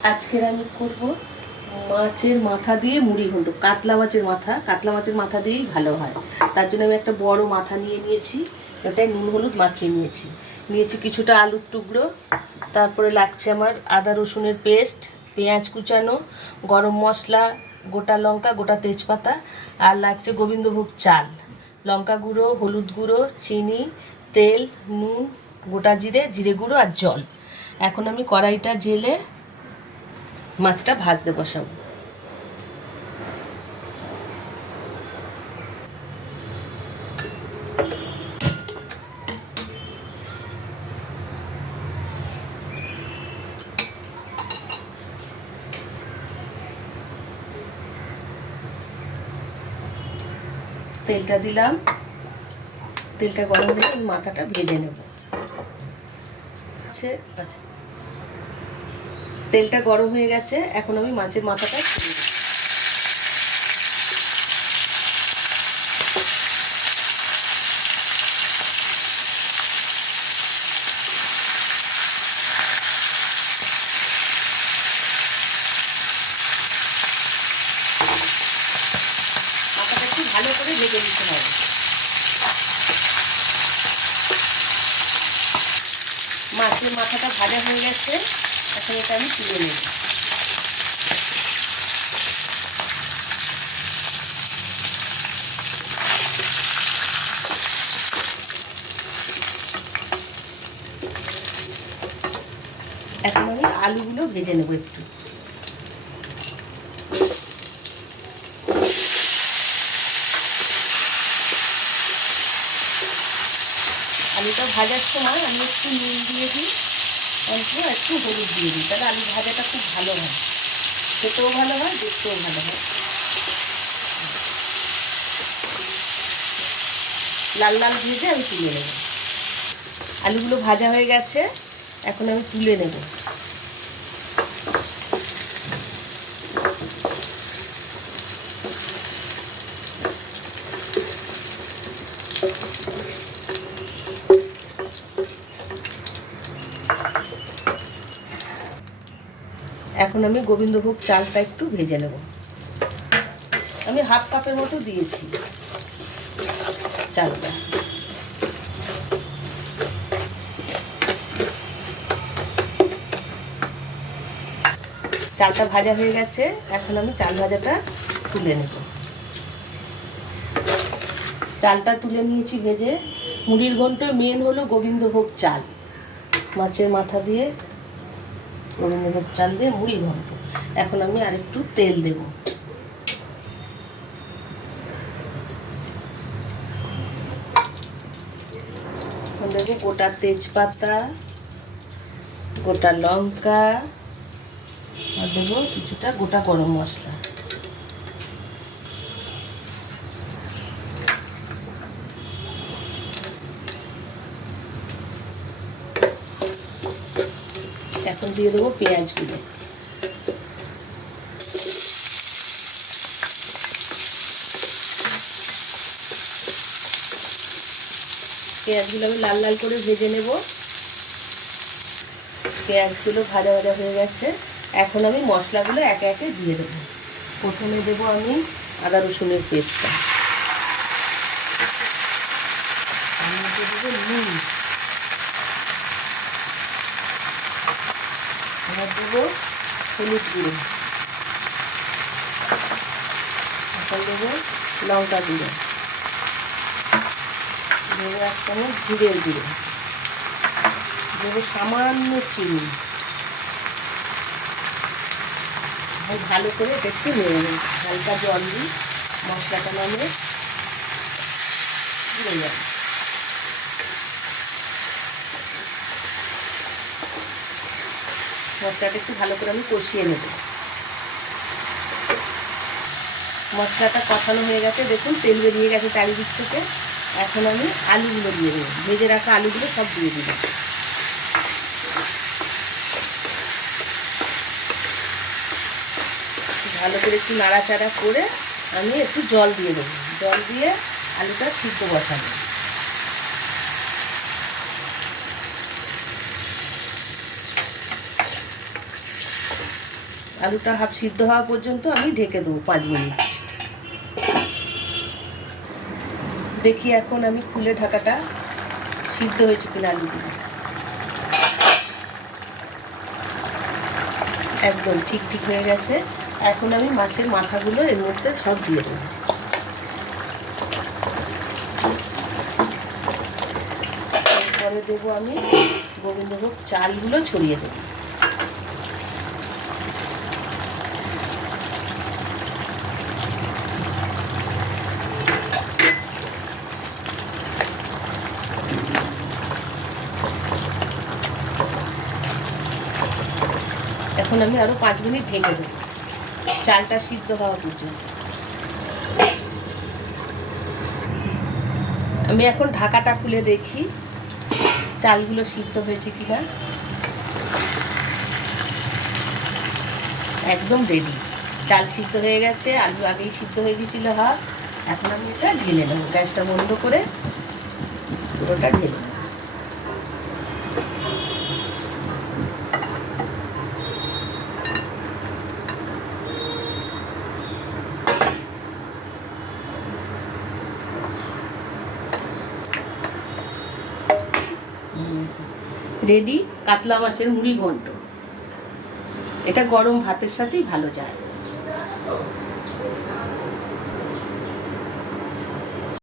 আজকের আমি করব মাছের মাথা দিয়ে মুড়ি ঘন্ট। কাতলা মাছের মাথা, কাতলা মাছের মাথা দিয়েই ভালো হয়। তার জন্য আমি একটা বড় মাথা নিয়ে নিয়েছি ওটাই নুন হলুদ মাখিয়ে নিয়েছি। নিয়েছি কিছুটা আলুর টুকরো, তারপরে লাগছে আমার আদা রসুনের পেস্ট, পেঁয়াজ কুচানো, গরম মশলা, গোটা লঙ্কা, গোটা তেজপাতা, আর লাগছে গোবিন্দভোগ চাল। লঙ্কা গুঁড়ো, হলুদ গুঁড়ো, চিনি, তেল, নুন, গোটা জিরে জিরে গুঁড়ো আর জল। এখন আমি কড়াইটা জেলে মাছটা ভাজতে বসাবো। তেলটা দিলাম। তেলটা গরম দিয়ে মাথাটা ভেজে নেব। আচ্ছা আচ্ছা। তেলটা গরম হয়ে গেছে, এখন আমি মাছের মাথাটা ভালো করে ভেজে নিতে হবে। মাছের মাথাটা ভাজা হয়ে গেছে। এখন এটা আমি তুলে নেব। এখন আমি আলুগুলো ভেজে নেব একটু। আলুটা ভাজার সময় আমি একটু নুন দিয়ে দিই। অল্প একটু হলুদ দিয়ে দিই। তাহলে আলু ভাজাটা খুব ভালো হয়। খেতেও ভালো হয়, দেখতেও ভালো হয়। লাল লাল ভেজে আমি তুলে নেব। আলুগুলো ভাজা হয়ে গেছে, এখন আমি তুলে নেব। এখন আমি গোবিন্দভোগ চালটা একটু ভেজে নেব। আমি হাফ কাপের মতো দিয়েছি। চালটা। চালটা ভাজা হয়ে গেছে। এখন আমি চাল ভাজাটা তুলে নেব। চালটা তুলে নিয়েছি ভেজে। মুড়ির ঘন্ট মেন হলো গোবিন্দভোগ চাল। মাছের মাথা দিয়ে গোবিন্দভোগ চাল দিয়ে মুড়ি ঘন্ট। এখন আমি আরেকটু তেল দেব। দেখো গোটা তেজপাতা, গোটা লঙ্কা, আর দেবো কিছুটা গোটা গরম মশলা। এখন দিয়ে দেবো পেঁয়াজগুলো পেঁয়াজগুলো আমি লাল লাল করে ভেজে নেব। পেঁয়াজগুলো ভাজা ভাজা হয়ে গেছে। এখন আমি মশলাগুলো একে একে দিয়ে দেবো। প্রথমে দেবো আমি আদা রসুনের পেস্টটা। দেবো নুন। এবার দেবো, হলুদ গুঁড়ো। এখন দেবো, লঙ্কা গুঁড়ো। দেবো এক চামচ জিরের গুঁড়ো। দেবো সামান্য চিনি। ভালো করে এটা একটু নেড়ে হালকা জল দিই, মশলাটা নামে পুড়ে যাবে মশলাটা একটু ভালো করে আমি কষিয়ে নেব। মশলাটা কষানো হয়ে গেছে। দেখুন, তেল বেরিয়ে গেছে চারিদিক থেকে। এখন আমি আলুগুলো দিয়ে দেবো। ভেজে রাখা আলুগুলো সব দিয়ে দেবো। ভালো করে একটু নাড়াচাড়া করে আমি একটু জল দিয়ে দেবো। জল দিয়ে আলুটা সিদ্ধ বসাবো। আলুটা হাফ সিদ্ধ হওয়া পর্যন্ত আমি ঢেকে দেবো পাঁচ মিনিট। দেখি এখন আমি খুলে ঢাকাটা সিদ্ধ হয়েছে কিনা আলুগুলো একদম ঠিক ঠিক হয়ে গেছে। এখন আমি মাছের মাথাগুলো এর মধ্যে সব দিয়ে দেবো। এরপরে দেবো আমি গোবিন্দভোগ চালগুলো ছড়িয়ে দেবো। এখন আমি আরও পাঁচ মিনিট ঢেকে দেবো। চালটা সিদ্ধ হওয়া পর্যন্ত। আমি এখন ঢাকাটা খুলে দেখি চালগুলো সিদ্ধ হয়েছে কিনা। একদম রেডি চাল সিদ্ধ হয়ে গেছে, আলু আগেই সিদ্ধ হয়ে গেছিল হাফ এখন আমি এটা ঢেলে নেব। গ্যাসটা বন্ধ করে পুরোটা ঢেলে নেব রেডি কাতলা মাছের মুড়ি ঘন্ট। এটা গরম ভাতের সাথেই ভালো যায়।